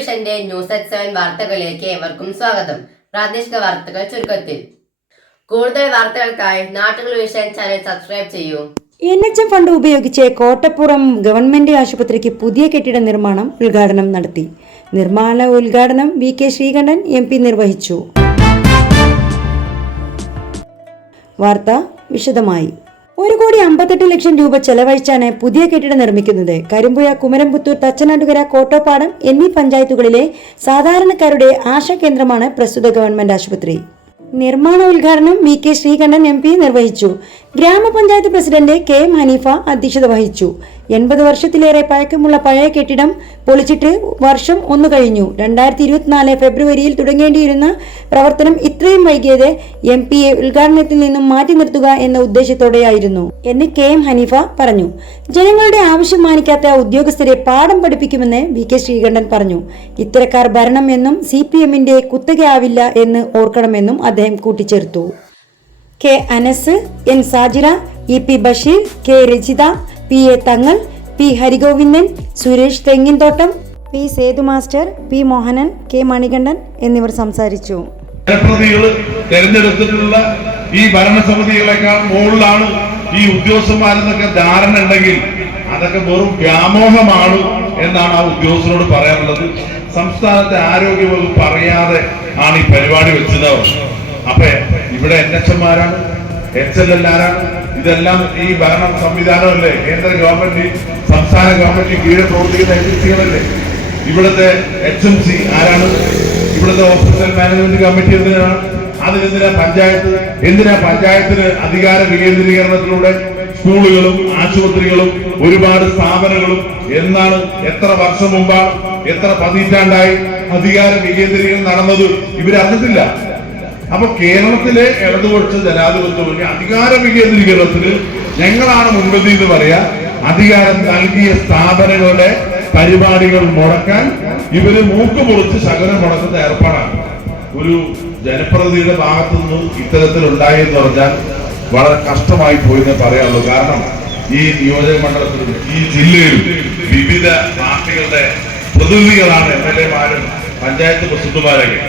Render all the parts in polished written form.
വിഷന്റെ news at 7 വാർത്തകളിലേക്ക് ഏവർക്കും സ്വാഗതം. പ്രാദേശിക വാർത്തകൾ ചുരുക്കത്തിൽ. കൂടുതൽ വാർത്തകൾക്കായി നാട്ടുകൾ വിഷൻ ചാനൽ സബ്സ്ക്രൈബ് ചെയ്യൂ. NHM ഫണ്ട് ഉപയോഗിച്ച് കോട്ടപ്പുറം ഗവൺമെന്റ് ആശുപത്രിക്ക് പുതിയ കെട്ടിട നിർമ്മാണം ഉദ്ഘാടനം നടത്തി. നിർമ്മാണ ഉദ്ഘാടനം VK ശ്രീകണ്ഠൻ MP നിർവഹിച്ചു. വാർത്ത വിശദമായി. 1,58,00,000 രൂപ ചെലവഴിച്ചാണ് പുതിയ കെട്ടിടം നിർമ്മിക്കുന്നത്. കരിമ്പുഴ, കുമരംപുത്തൂർ, തച്ചനാട്ടുകര, കോട്ടോപ്പാടം എന്നീ പഞ്ചായത്തുകളിലെ സാധാരണക്കാരുടെ ആശാകേന്ദ്രമാണ് പ്രസ്തുത ഗവൺമെന്റ് ആശുപത്രി. നിർമ്മാണ ഉദ്ഘാടനം VK ശ്രീകണ്ഠൻ MP നിർവഹിച്ചു. ഗ്രാമപഞ്ചായത്ത് പ്രസിഡന്റ് KM ഹനീഫ അധ്യക്ഷത വഹിച്ചു. 80 വർഷത്തിലേറെ പഴക്കമുള്ള പഴയ കെട്ടിടം പൊളിച്ചിട്ട് വർഷം 1 കഴിഞ്ഞു. 2024 ഫെബ്രുവരിയിൽ തുടങ്ങേണ്ടിയിരുന്ന പ്രവർത്തനം ഇത്രയും വൈകിയത് MPയെ ഉദ്ഘാടനത്തിൽ നിന്നും മാറ്റി നിർത്തുക എന്ന ഉദ്ദേശത്തോടെയായിരുന്നു എന്ന് KM ഹനീഫ പറഞ്ഞു. ജനങ്ങളുടെ ആവശ്യം മാനിക്കാത്ത ഉദ്യോഗസ്ഥരെ പാഠം പഠിപ്പിക്കുമെന്ന് VK ശ്രീകണ്ഠൻ പറഞ്ഞു. ഇത്തരക്കാർ ഭരണം എന്നും CPMന്റെ കുത്തകയാവില്ല എന്ന് ഓർക്കണമെന്നും അദ്ദേഹം കൂട്ടിച്ചേർത്തു. K Anas, N Sajira, EP Basheer, K Rajitha, PA Thangal, P Harigovindan, Suresh Thenginthottam, P Sethu master, P Mohanan, K Manikandan എന്നിവർ സംസാരിച്ചു. തെരഞ്ഞെടുത്തിട്ടുള്ള ഈ ഭരണസമിതികളെക്കാൾ മുകളിലാണ് ഈ ഉദ്യോഗസ്ഥന്മാരെന്നൊക്കെ ധാരണ ഉണ്ടെങ്കിൽ അതൊക്കെ വെറും വ്യാമോഹമാണ് എന്നാണ് ആ ഉദ്യോഗസ്ഥരോട് പറയാനുള്ളത്. സംസ്ഥാനത്തെ ആരോഗ്യ വകുപ്പ് അറിയാതെ ആണ് ഈ പരിപാടി വെച്ചത്. അപ്പൊ ഇവിടെ NHM ആരാണ്, HLL ആരാണ്? ഇതെല്ലാം ഈ ഭരണ സംവിധാനമല്ലേ? കേന്ദ്ര ഗവൺമെന്റ്, സംസ്ഥാന ഗവൺമെന്റ് കീഴിൽ പ്രവർത്തിക്കുന്ന ഏജൻസികളല്ലേ? ഇവിടുത്തെ HMC ആരാണ്? ഇവിടുത്തെ ഹോസ്പിറ്റൽ മാനേജ്മെന്റ് കമ്മിറ്റി എന്തിനാണ്? അതിനെന്തിനാ പഞ്ചായത്ത്? എന്തിനാ പഞ്ചായത്തിന് അധികാര വികേന്ദ്രീകരണത്തിലൂടെ സ്കൂളുകളും ആശുപത്രികളും ഒരുപാട് സ്ഥാപനങ്ങളും എന്നാണ്, എത്ര വർഷം മുമ്പാണ്, എത്ര പതിറ്റാണ്ടായി അധികാര വികേന്ദ്രീകരണം നടന്നത് ഇവരറിഞ്ഞിട്ടില്ല. അപ്പൊ കേരളത്തിലെ ഇടതുപക്ഷ ജനാധിപത്യ അധികാര വികേന്ദ്രീകരണത്തിന് ഞങ്ങളാണ് മുൻപന്തി എന്ന് പറയാ. അധികാരം നൽകിയ സ്ഥാപനങ്ങളുടെ പരിപാടികൾ മുടക്കാൻ ഇവര് മൂക്ക് മുറിച്ച് ശകലം മുടക്കുന്ന ഏർപ്പാടാണ്. ഒരു ജനപ്രതിനിധിയുടെ ഭാഗത്തു നിന്ന് ഇത്തരത്തിലുണ്ടായി എന്ന് പറഞ്ഞാൽ വളരെ കഷ്ടമായി പോയെന്ന് പറയാനുള്ളൂ. കാരണം ഈ നിയോജക മണ്ഡലത്തിലും ഈ ജില്ലയിലും വിവിധ പാർട്ടികളുടെ പ്രതിനിധികളാണ് MLA-മാരും പഞ്ചായത്ത് പ്രസിഡന്റുമാരൊക്കെ.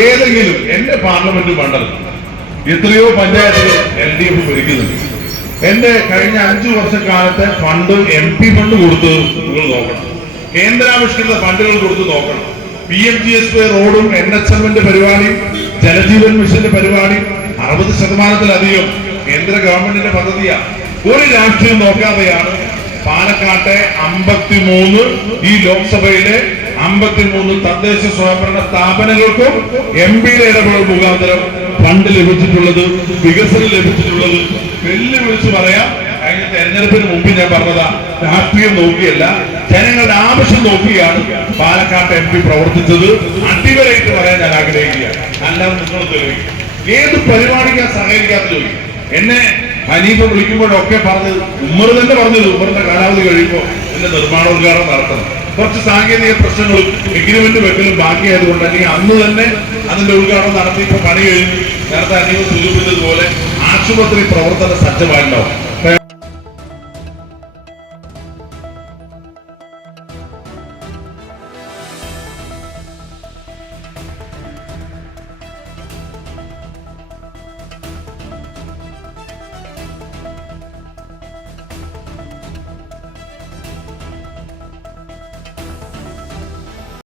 ഏതെങ്കിലും എന്റെ പാർലമെന്റ് മണ്ഡലം എത്രയോ പഞ്ചായത്തുകൾ LDF ഭരിക്കുന്നുണ്ട്. എന്റെ കഴിഞ്ഞ 5 വർഷക്കാലത്തെ ഫണ്ട് MP ഫണ്ട് കൊടുത്ത് നിങ്ങൾ നോക്കണം, കേന്ദ്രാവിഷ്കൃത ഫണ്ടുകൾ കൊടുത്ത് നോക്കണം. PMGSY റോഡും NHMന്റെ പരിപാടിയും ജലജീവൻ മിഷന്റെ പരിപാടിയും 60% കേന്ദ്ര ഗവൺമെന്റിന്റെ പദ്ധതിയാണ്. ഒരു രാഷ്ട്രീയം നോക്കാതെയാണ് പാലക്കാട്ടെ 53 ഈ ലോക്സഭയിലെ 53 തദ്ദേശ സ്വയംഭരണ സ്ഥാപനങ്ങൾക്കും MPയുടെ ഇടപെടൽ മുഖാന്തരം ഫണ്ട് ലഭിച്ചിട്ടുള്ളത്, വികസനം ലഭിച്ചിട്ടുള്ളത്. വെല്ലുവിളിച്ച് പറയാം, കഴിഞ്ഞ തെരഞ്ഞെടുപ്പിന് മുമ്പ് ഞാൻ പറഞ്ഞതാ, രാഷ്ട്രീയം നോക്കിയല്ല ജനങ്ങളുടെ ആവശ്യം നോക്കിയാണ് പാലക്കാട്ട് MP പ്രവർത്തിച്ചത്. അടിവരായിട്ട് പറയാൻ ഞാൻ ആഗ്രഹിക്കുകയാണ്. അല്ലാതെ നിങ്ങൾ തെളിയിക്കും ഏത് പരിപാടിക്കാൻ സഹകരിക്കാത്ത ചോദിക്കും. എന്നെ ഹനീഫ വിളിക്കുമ്പോഴൊക്കെ പറഞ്ഞത് ഉമ്മർ തന്നെ പറഞ്ഞത്, ഉമ്മറിന്റെ കാലാവധി കഴിയുമ്പോൾ എന്റെ നിർമ്മാണോദ്ഘാടനം നടത്തണം. കുറച്ച് സാങ്കേതിക പ്രശ്നങ്ങളും എഗ്രിമെന്റ് വെക്കലും ബാക്കിയായതുകൊണ്ട് അല്ലെങ്കിൽ അന്ന് തന്നെ അതിന്റെ ഉദ്ഘാടനം നടത്തി. ഇപ്പൊ പണി കഴിഞ്ഞു. നേരത്തെ ഹനീഫ സൂചിപ്പിച്ചതുപോലെ ആശുപത്രി പ്രവർത്തന സജ്ജമായിട്ടുണ്ടാവും.